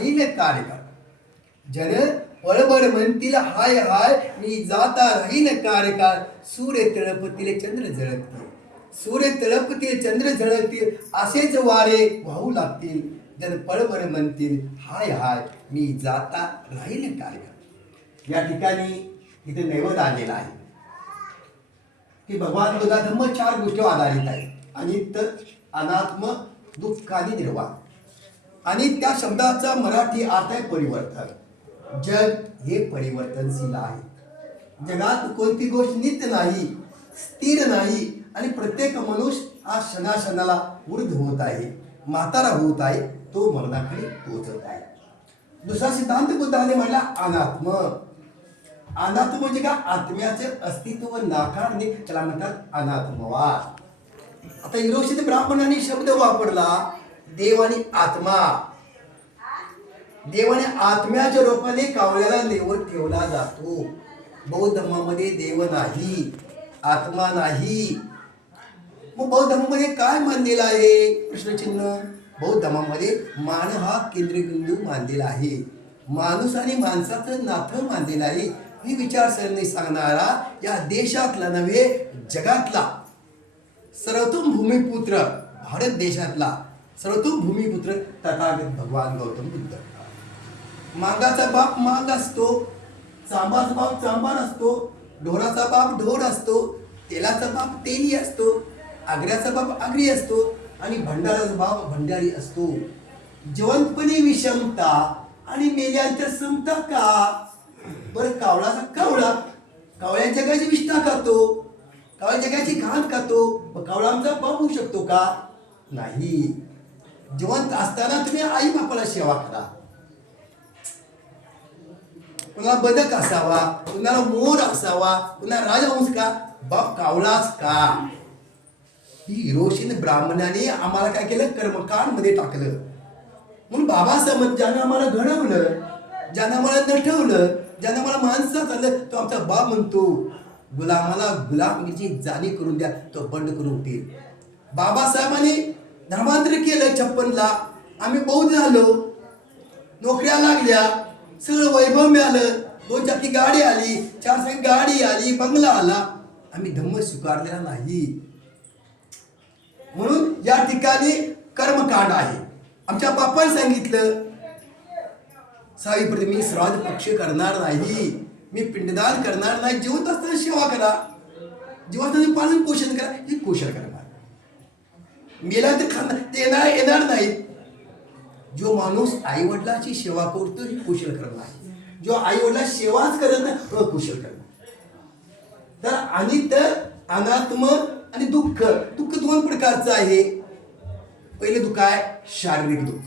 राहील कार्यकाळ जन पळबळ म्हणतील हाय हाय मी जाता राहीन कार्यकाळ. सूर्य तळपतील चंद्र झळकतील. सूर्य तळपतील चंद्र झळकतील असेच वारे वाहू लागतील. जन पळबळ म्हणतील हाय हाय मी जाता राहीन कार्यकाळ या ठिकाणी इथे नैवद आलेला आहे. की भगवान बुद्धा धम्म चार गोष्टीवर आधारित आहे आणि तर अनात्म दुःख आणि निर्वाण. आणि त्या शब्दाचा मराठी अर्थ आहे परिवर्तन. जग हे परिवर्तनशील आहे. जगात कोणती गोष्ट नित्य नाही स्थिर नाही आणि प्रत्येक मनुष्य हा क्षणाक्षणाला वृद्ध होत आहे म्हातारा होत आहे तो मरणाकडे पोहोचत आहे. दुसरा सिद्धांत बुद्धाने म्हणला अनात्म. अनात्म म्हणजे का आत्म्याचे अस्तित्व नाकारणे त्याला म्हणतात अनात्मवाद. आता युरोषित ब्राह्मणाने शब्द वापरला देव आणि आत्मा. देव आणि आत्म्याच्या रूपाने कावळ्याला लेवत ठेवला जातो. बौद्ध धर्मामध्ये देव नाही आत्मा नाही. मग बौद्ध धर्मामध्ये काय मानलेलं आहे? प्रश्नचिन्ह. बौद्ध धर्मामध्ये मान हा केंद्रबिंदू मानलेला आहे. माणूस आणि माणसाचं नातं मानलेलं आहे. ही विचारसरणी सांगणारा या देशातला नव्हे जगातला. सर्वोत्तम भूमिपुत्र भारत देशातला. सर्वतो भूमिपुत्र तथागत भगवान गौतम बुद्ध. मांगाचा बाप मांग असतो चांबाचा बाप चांबार असतो ढोराचा बाप ढोर असतो तेलाचा बाप तेली असतो आग्र्याचा बाप आगरी असतो आणि भंडाराचा बाप भंडारी असतो. जिवंतपणे विषमता आणि मेल्यानंतर समता का? बरं कावळाचा कावळा कावळ्या जगाची विष्ठा खातो कावळ्या जगाची घाण खातो कावळा आमचा पाहू शकतो का? नाही. जिवंत असताना तुम्ही आई बापाला सेवा करा. कुणाला बदक असावा कुणाला मोर असावा कुणाला राजवंश का? बाप कावळाच का? ही हिरोशीन ब्राह्मणाने आम्हाला काय केलं? कर्मकांडमध्ये टाकलं. म्हणून बाबासाहेब ज्यानं आम्हाला घडवलं ज्यानं आम्हाला नटवलं ज्यानं आम्हाला माणसात आलं तो आमचा बाप म्हणतो गुलामाला गुलामगिरीची जाणीव करून द्या तो बंड करून उठेल बाबासाहेबांनी धर्मांतर केलं छप्पनला. आम्ही बौद्ध झालो. नोकऱ्या लागल्या. सगळं वैभव मिळालं. दोन चाकी गाडी आली. चार चाकी गाडी आली. बंगला आला. आम्ही धम्म स्वीकारलेला नाही. म्हणून या ठिकाणी कर्मकांड आहे. आमच्या बापाने सांगितलं सावित्री मी श्राद्ध पक्ष करणार नाही. मी पिंडदान करणार नाही. जिवंत असताना सेवा करा. जिवंत पालन पोषण करा. हे कुशल करणार मेला तर खाणार ते येणार नाही. जो माणूस आई वडिलाची सेवा करतो ही कुशल कर्म आहे जो आई वडिला सेवाच करत नाही कुशल कर्म तर आणि तर अनात्म आणि दुःख दुःख दोन प्रकारचं आहे. पहिले दुःख आहे शारीरिक दुःख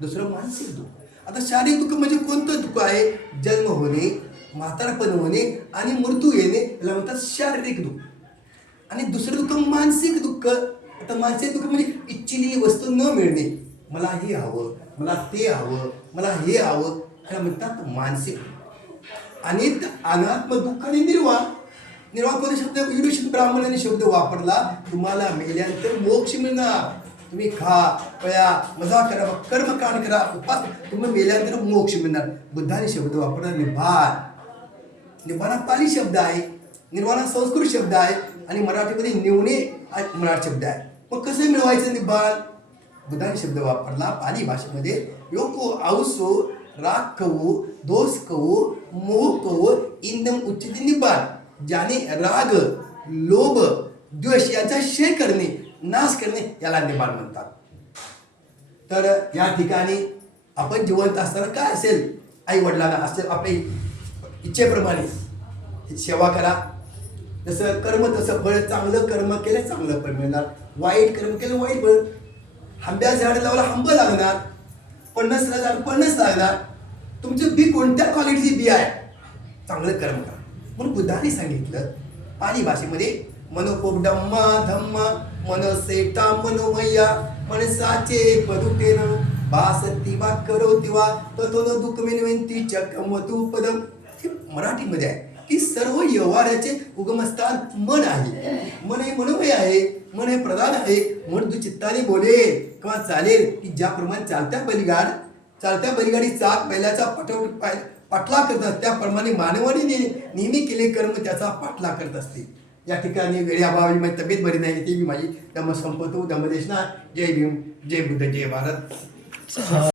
दुसरं मानसिक दुःख. आता शारीरिक दुःख म्हणजे कोणतं दुःख आहे? जन्म होणे म्हातारपण होणे आणि मृत्यू येणे याला म्हणतात शारीरिक दुःख. आणि दुसरं दुःख म्हणजे मानसिक दुःख. आता माझे दुःख म्हणजे इच्छिलेली वस्तू न मिळणे. मला हे हवं मला ते हवं मला हे हवं. याला म्हणतात मानसिक आणि अनात्म दुःख आणि निर्वाह निर्वाण शब्द? विरुषित ब्राह्मणाने शब्द वापरला. तुम्हाला मेल्यानंतर मोक्ष मिळणार. तुम्ही खा पया मजा करा कर्मकांड करा उपास. तुम्ही मेल्यानंतर मोक्ष मिळणार. बुद्धाने शब्द वापरला निभार. निभाना पाली शब्द आहे. निर्वाणा संस्कृत शब्द आहे. आणि मराठीमध्ये निवणे हा मराठी शब्द आहे. मग कसं मिळवायचं निभान बुधान शब्द वापरला पाली भाषेमध्ये. योको औसो राग कवो दोष कवो मोह कवो इंदम उच्चित निबाण ज्याने राग लोभ द्वेष याचा क्षय करणे नाश करणे याला निबाण म्हणतात. तर या ठिकाणी आपण जिवंत असताना काय असेल? आई वडिलांना असेल आपल्या इच्छेप्रमाणे. सेवा करा. जसं कर्म तसं फळ चांगलं कर्म केलं चांगलं फळ मिळणार. वाईट कर्म केलं वाईट फळ. आंब्या झाड लावला आंब लागणार. पन्नासला झाड पन्नास लागणार. तुमचं बी कोणत्या क्वालिटीची बी आहे? चांगलं कर्म करा. म्हणून बुद्धाने सांगितलं पाली भाषेमध्ये मनोपोडम्मा धम्मा मनसेटा मनोमय्या मनसाचे पदुतेन भासती वा करोति वा तथोन दुःखमेनवंती चकमतु पदम हे मराठीमध्ये आहे. की सर्व व्यवहाराचे उगमस्थान मन आहे. मन हे मनोमय आहे मन हे प्रधान आहे म्हणून तू चित्ताने बोले किंवा चालेल की ज्याप्रमाणे चालत्या बैलगाड चालत्या बैलगाडी चाक बैलाचा पटवट पाठला पाठलाग करत असते त्याप्रमाणे मानवाने नेहमी केले कर्म त्याचा पाठलाग करत असते. या ठिकाणी वेळेअभावी माझी तब्येत बरी नाही ती मी माझी दम संपतो दमदेशना जय भीम जय बुद्ध जय भारत.